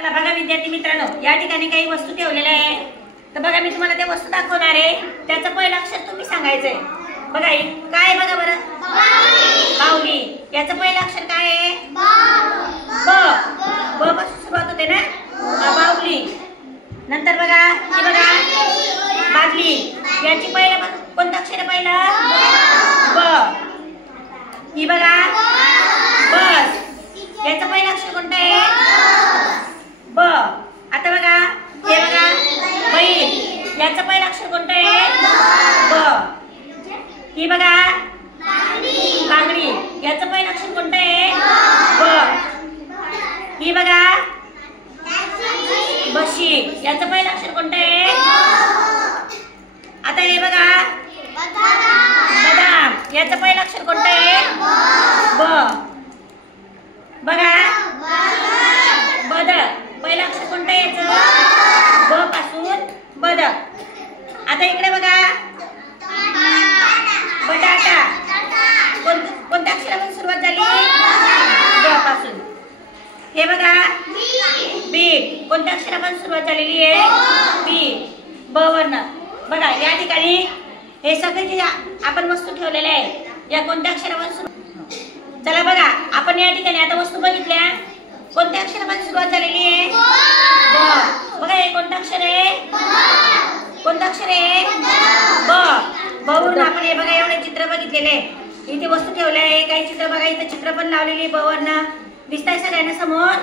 चला बघा विद्यार्थी मित्रांनो, या ठिकाणी काही वस्तू ठेवलेल्या आहे. तर बघा मी तुम्हाला त्या वस्तू दाखवणार आहे. त्याचं पहिलं अक्षर तुम्ही सांगायचंय. बघा काय बघा बरं, बाहुली. याचं पहिलं अक्षर काय आहे? ब. ब पासून सुरुवात होते ना, बाहुली. नंतर बघा ही बघा बादली. याची पहिलं कोणतं अक्षर आहे? पहिलं ब. ही बघा बस. याचं पहिलं अक्षर कोणतं आहे? ब. आता बघा हे बघा बैल. याचं पहिलं अक्षर कोणतं आहे? ब. ही बघा बांगडी. याचं पहिलं अक्षर कोणतं आहे? ब. ही बघा बशी. याचं पहिलं अक्षर कोणतं आहे? आता हे बघा बदाम. याचं पहिलं अक्षर कोणतं आहे? ब. बघा बदक. पहिलं अक्षर कोणतं आहे याचं? ब पासून बदक. आता इकडे बघा बटाटा. कोणत्या अक्षरापासून सुरुवात झाली? ब पासून. हे बघा बीट. कोणत्या अक्षरापासून सुरुवात झालेली आहे? बी. ब वर्ण. बघा या ठिकाणी हे सगळे जे आपण वस्तू ठेवलेल्या आहे या कोणत्या अक्षरापासून? चला बघा आपण या ठिकाणी आता वस्तू बघितल्या. कोणत्या अक्षरापासून सुरुवात झालेली आहे? ब. बघा हे कोणतं अक्षर आहे? कोणतं अक्षर आहे? ब. ब वरून आपण हे बघा एवढे चित्र बघितलेले. इथे वस्तू ठेवल्या आहे. काही चित्र बघा इथे चित्र पण लावलेली ब वर्ण. दिसताय सगळ्यांना समोर?